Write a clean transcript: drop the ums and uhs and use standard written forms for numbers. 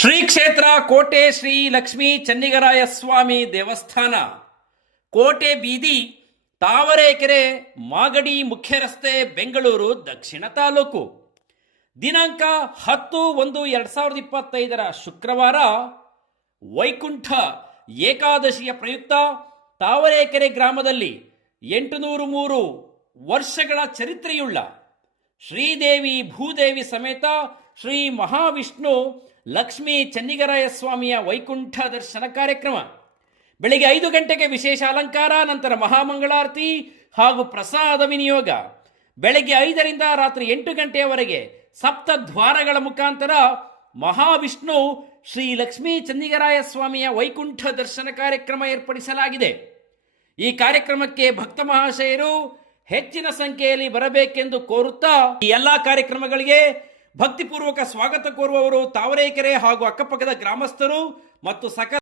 ಶ್ರೀ ಕ್ಷೇತ್ರ ಕೋಟೆ ಶ್ರೀ ಲಕ್ಷ್ಮೀ ಚೆನ್ನಿಗರಾಯ ಸ್ವಾಮಿ ದೇವಸ್ಥಾನ, ಕೋಟೆ ಬೀದಿ, ತಾವರೆಕೆರೆ, ಮಾಗಡಿ ಮುಖ್ಯ ರಸ್ತೆ, ಬೆಂಗಳೂರು ದಕ್ಷಿಣ ತಾಲೂಕು. ದಿನಾಂಕ 10/1/2025 ಶುಕ್ರವಾರ, ವೈಕುಂಠ ಏಕಾದಶಿಯ ಪ್ರಯುಕ್ತ ತಾವರೆಕೆರೆ ಗ್ರಾಮದಲ್ಲಿ 803 ವರ್ಷಗಳ ಚರಿತ್ರೆಯುಳ್ಳ ಶ್ರೀದೇವಿ ಭೂದೇವಿ ಸಮೇತ ಶ್ರೀ ಮಹಾವಿಷ್ಣು ಲಕ್ಷ್ಮೀ ಚೆನ್ನಿಗರಾಯ ಸ್ವಾಮಿಯ ವೈಕುಂಠ ದರ್ಶನ ಕಾರ್ಯಕ್ರಮ. ಬೆಳಿಗ್ಗೆ 5 ಗಂಟೆಗೆ ವಿಶೇಷ ಅಲಂಕಾರ, ನಂತರ ಮಹಾಮಂಗಳಾರತಿ ಹಾಗೂ ಪ್ರಸಾದ ವಿನಿಯೋಗ. ಬೆಳಗ್ಗೆ 5ರಿಂದ ರಾತ್ರಿ 8 ಗಂಟೆಯವರೆಗೆ ಸಪ್ತ ದ್ವಾರಗಳ ಮುಖಾಂತರ ಮಹಾವಿಷ್ಣು ಶ್ರೀ ಲಕ್ಷ್ಮೀ ಚೆನ್ನಿಗರಾಯ ಸ್ವಾಮಿಯ ವೈಕುಂಠ ದರ್ಶನ ಕಾರ್ಯಕ್ರಮ ಏರ್ಪಡಿಸಲಾಗಿದೆ. ಈ ಕಾರ್ಯಕ್ರಮಕ್ಕೆ ಭಕ್ತ ಮಹಾಶಯರು ಹೆಚ್ಚಿನ ಸಂಖ್ಯೆಯಲ್ಲಿ ಬರಬೇಕೆಂದು ಕೋರುತ್ತಾ, ಈ ಎಲ್ಲ ಕಾರ್ಯಕ್ರಮಗಳಿಗೆ ಭಕ್ತಿಪೂರ್ವಕ ಸ್ವಾಗತ ಕೋರುವವರು ತಾವರೆಕೆರೆ ಹಾಗೂ ಅಕ್ಕಪಕ್ಕದ ಗ್ರಾಮಸ್ಥರು ಮತ್ತು ಸಕಲ